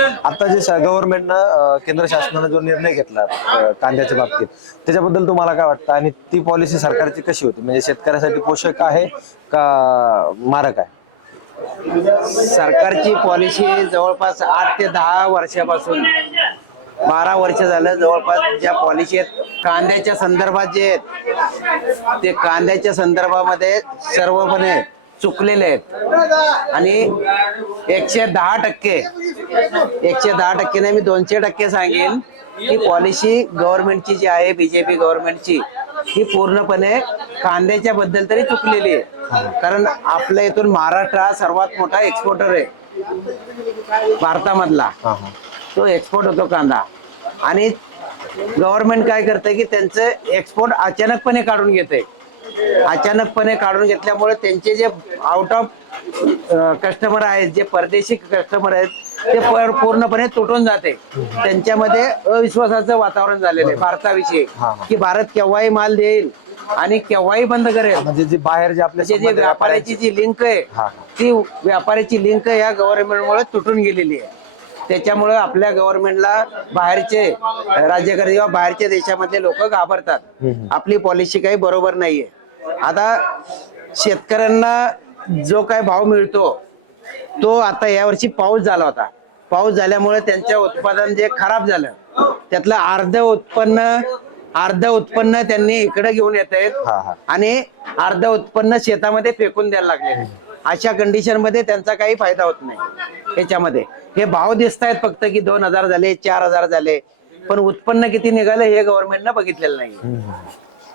आता जे गव्हर्नमेंटनं केंद्र शासनानं जो निर्णय घेतला कांद्याच्या बाबतीत त्याच्याबद्दल तुम्हाला काय वाटतं? आणि ती पॉलिसी सरकारची कशी होती? म्हणजे शेतकऱ्यासाठी पोषक आहे का मारक आहे? सरकारची पॉलिसी जवळपास आठ ते दहा वर्षापासून बारा वर्ष झालं जवळपास ज्या पॉलिसी आहेत कांद्याच्या संदर्भात जे आहेत ते कांद्याच्या संदर्भामध्ये सर्वपणे चुकलेले आहेत. आणि एकशे दहा टक्के एकशे दहा टक्के नाही मी दोनशे टक्के सांगेन की पॉलिसी गव्हर्नमेंटची जी आहे बीजेपी गव्हर्नमेंटची ही पूर्णपणे कांद्याच्या बद्दल तरी चुकलेली आहे. कारण आपल्या इथून महाराष्ट्र हा सर्वात मोठा एक्सपोर्टर आहे भारतामधला. तो एक्सपोर्ट होतो कांदा. आणि गव्हर्नमेंट काय करते की त्यांचं एक्सपोर्ट अचानकपणे काढून घेते अचानकपणे काढून घेतल्यामुळे त्यांचे जे आउट ऑफ कस्टमर आहेत जे परदेशी कस्टमर आहेत ते पर- पूर्णपणे तुटून जाते. त्यांच्यामध्ये अविश्वासाचं वातावरण झालेलं आहे. भारताविषयी. की भारत केव्हाही माल देईल आणि केव्हाही बंद करेल. म्हणजे जे बाहेर जे आपले म्हणजे जे व्यापाऱ्याची जी लिंक आहे. ती व्यापाऱ्याची लिंक या गव्हर्नमेंटमुळे तुटून गेलेली आहे. त्याच्यामुळे आपल्या गव्हर्नमेंटला बाहेरचे राज्यकर्ते किंवा बाहेरच्या देशामधले लोक घाबरतात. आपली पॉलिसी काही बरोबर नाहीये. आता शेतकऱ्यांना जो काय भाव मिळतो तो आता यावर्षी पाऊस झाला होता. पाऊस झाल्यामुळे त्यांचं उत्पादन जे खराब झालं त्यातलं अर्ध उत्पन्न अर्ध उत्पन्न त्यांनी इकडे घेऊन येत आहेत. आणि अर्ध उत्पन्न शेतामध्ये फेकून द्यायला लागले. अशा कंडिशनमध्ये त्यांचा काही फायदा होत नाही. याच्यामध्ये. हे भाव दिसत आहेत फक्त की दोन हजार झाले चार हजार झाले. पण उत्पन्न किती निघालं हे गव्हर्नमेंटनं बघितलेलं नाही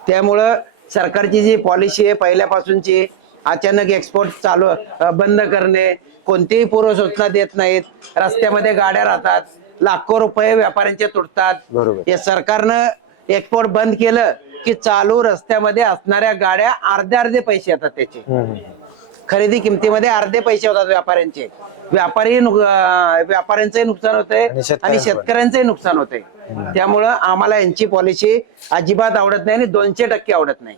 त्यामुळं सरकारची जी पॉलिसी आहे पहिल्यापासूनची अचानक एक्सपोर्ट चालू बंद करणे कोणतीही पूर्व सूचना देत नाहीत रस्त्यामध्ये गाड्या राहतात लाखो रुपये व्यापाऱ्यांचे तुटतात. हे सरकारनं एक्सपोर्ट बंद केलं की चालू रस्त्यामध्ये असणाऱ्या गाड्या अर्धे अर्धे पैसे येतात त्याचे. खरेदी किमतीमध्ये अर्धे पैसे होतात व्यापाऱ्यांचे. व्यापारी व्यापाऱ्यांचंही नुकसान होतंय आणि. शेतकऱ्यांचंही नुकसान होतंय. त्यामुळं आम्हाला यांची पॉलिसी अजिबात आवडत नाही आणि दोनशे टक्के आवडत नाही.